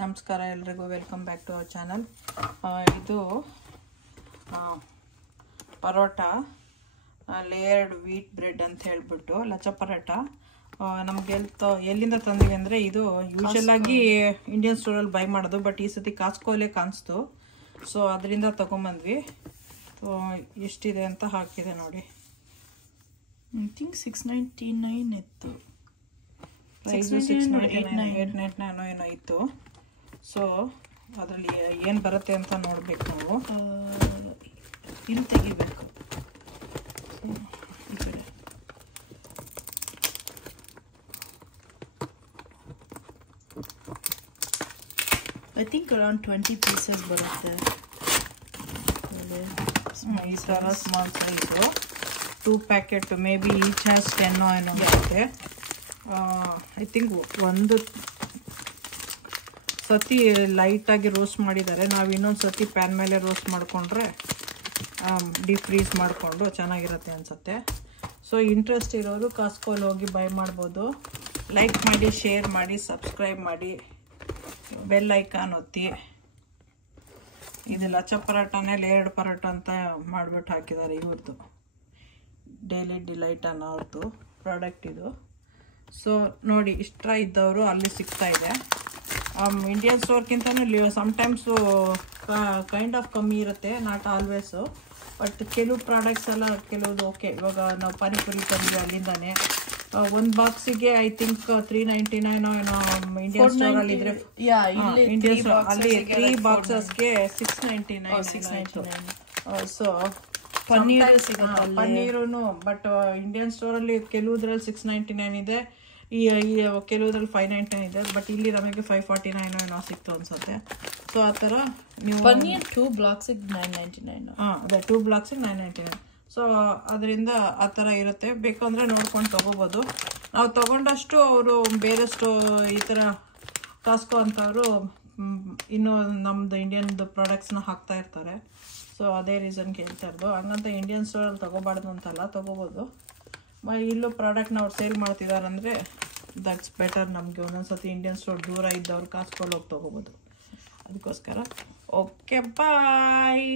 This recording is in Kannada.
ನಮಸ್ಕಾರ ಎಲ್ಲರಿಗೂ welcome back to our channel. ಇದು ಪರೋಟ ಲೇಯರ್ಡ್ ವೀಟ್ ಬ್ರೆಡ್ ಅಂತ ಹೇಳ್ಬಿಟ್ಟು ಲಚ್ಚ ಪರೋಟ ನಮಗೆ ಎಲ್ಲಿಂದ ತಂದಿವಿ ಅಂದರೆ ಇದು ಯೂಶಲ್ ಆಗಿ ಇಂಡಿಯನ್ ಸ್ಟೋರಲ್ಲಿ ಬೈ ಮಾಡೋದು, ಬಟ್ ಈ ಸತಿ ಕಾಸ್ಕೋಲೇ ಕಾಣಿಸ್ತು, ಸೊ ಅದರಿಂದ ತೊಗೊಂಬಂದ್ವಿ. ಎಷ್ಟಿದೆ ಅಂತ ಹಾಕಿದೆ ನೋಡಿ. ಐ ಥಿಂಕ್ 699 ಇತ್ತು, ಪ್ರೈಸು 899 ಏನೋ ಇತ್ತು. ಸೊ ಅದರಲ್ಲಿ ಏನು ಬರುತ್ತೆ ಅಂತ ನೋಡ್ಬೇಕು ನಾವು. ಇಲ್ಲಿ ತೆಗಿಬೇಕು. ಐ ಥಿಂಕ್ ಅರೌಂಡ್ 20 ಪೀಸಸ್ ಬರುತ್ತೆ. ಈ ಥರ small size 2 packet, may be each has 10 ಏನೋ ಬರುತ್ತೆ. ಐ ಥಿಂಕ್ ಒಂದು ಸತಿ ಲೈಟಾಗಿ ರೋಸ್ಟ್ ಮಾಡಿದ್ದಾರೆ. ನಾವು ಇನ್ನೊಂದು ಸತಿ ಪ್ಯಾನ್ ಮೇಲೆ ರೋಸ್ಟ್ ಮಾಡಿಕೊಂಡ್ರೆ ಡೀಪ್ ಫ್ರೀಸ್ ಮಾಡಿಕೊಂಡು ಚೆನ್ನಾಗಿರುತ್ತೆ ಅನಿಸುತ್ತೆ. ಸೊ ಇಂಟ್ರೆಸ್ಟ್ ಇರೋರು ಕಾಸ್ಕೋಲ್ ಹೋಗಿ ಬೈ ಮಾಡ್ಬೋದು. ಲೈಕ್ ಮಾಡಿ, ಶೇರ್ ಮಾಡಿ, ಸಬ್ಸ್ಕ್ರೈಬ್ ಮಾಡಿ, ಬೆಲ್ ಐಕಾನ್ ಒತ್ತಿ. ಇದು ಲಚ್ಚ ಪರೋಟನೇ ಲೇಯರ್ಡ್ ಪರೋಟ ಅಂತ ಮಾಡಿಬಿಟ್ಟು ಹಾಕಿದ್ದಾರೆ ಇವ್ರದ್ದು. ಡೈಲಿ ಡಿಲೈಟ್ ಅನ್ನೋ ಅವ್ರದ್ದು ಪ್ರಾಡಕ್ಟ್ ಇದು. ಸೊ ನೋಡಿ, ಇಷ್ಟ ಇದ್ದವರು ಅಲ್ಲಿ ಸಿಗ್ತಾ ಇದೆ. ಇಂಡಿಯನ್ ಸ್ಟೋರ್ಗಿಂತನೂ ಸಮ್ಟೈಮ್ಸು ಕೈಂಡ್ ಆಫ್ ಕಮ್ಮಿ ಇರುತ್ತೆ, ನಾಟ್ ಆಲ್ವೇಸು, ಬಟ್ ಕೆಲವು ಪ್ರಾಡಕ್ಟ್ಸ್ ಎಲ್ಲ ಕೆಲವುದು ಓಕೆ. ಇವಾಗ ನಾವು ಪಾನಿಪುರಿ ತಂದ್ವಿ ಅಲ್ಲಿಂದಾನೆ. ಒಂದು ಬಾಕ್ಸಿಗೆ ಐ ಥಿಂಕ್ 399 ಏನೋ ಇಂಡಿಯನ್ ಸ್ಟೋರಲ್ಲಿ ಇದ್ರೆ, ಇಂಡಿಯನ್ ಅಲ್ಲಿ 3 ಬಾಕ್ಸಸ್ಗೆ 699. ಸೊ ಪನ್ನೀರು, ಬಟ್ ಇಂಡಿಯನ್ ಸ್ಟೋರಲ್ಲಿ ಕೆಲವುದ್ರಲ್ಲಿ 699 ಇದೆ, ಈ ಕೆಲವುದ್ರಲ್ಲಿ 599 ಇದೆ, ಬಟ್ ಇಲ್ಲಿ ನಮಗೆ 549 ಏನೋ ಸಿಕ್ತು ಅನ್ಸುತ್ತೆ. ಸೊ ಆ ಥರ ನೀವು ಪನ್ನೀರ್ 2 ಬ್ಲಾಕ್ಸಿಗೆ 999. ಅದೇ 2 ಬ್ಲಾಕ್ಸಿಗೆ 999. ಸೊ ಅದರಿಂದ ಆ ಥರ ಇರುತ್ತೆ. ಬೇಕಂದರೆ ನೋಡ್ಕೊಂಡು ತೊಗೋಬೋದು. ನಾವು ತೊಗೊಂಡಷ್ಟು ಅವರು ಬೇರೆಷ್ಟು ಈ ಥರ ಕಾಸ್ಕೋ ಅಂತವರು ಇನ್ನೂ ನಮ್ಮದು ಇಂಡಿಯನ್ದು ಪ್ರಾಡಕ್ಟ್ಸ್ನ ಹಾಕ್ತಾ ಇರ್ತಾರೆ. ಸೊ ಅದೇ ರೀಸನ್ಗೆ ಹೇಳ್ತಾ ಇರೋದು. ಹಂಗಂತ ಇಂಡಿಯನ್ ಸ್ಟೋರಲ್ಲಿ ತೊಗೋಬಾರ್ದು ಅಂತಲ್ಲ, ತೊಗೋಬೋದು. ಇಲ್ಲೂ ಪ್ರಾಡಕ್ಟ್ನ ಅವ್ರು ಸೇಲ್ ಮಾಡ್ತಿದ್ದಾರೆ ಅಂದರೆ ದಟ್ಸ್ ಬೆಟರ್. ನಮಗೆ ಒಂದೊಂದ್ಸತಿ ಇಂಡಿಯನ್ ಸ್ಟೋರ್ ದೂರ ಇದ್ದವ್ರು ಕಾಸ್ಕೊಂಡು ಹೋಗಿ ತೊಗೋಬೋದು. ಅದಕ್ಕೋಸ್ಕರ ಓಕೆ, ಬಾಯ್.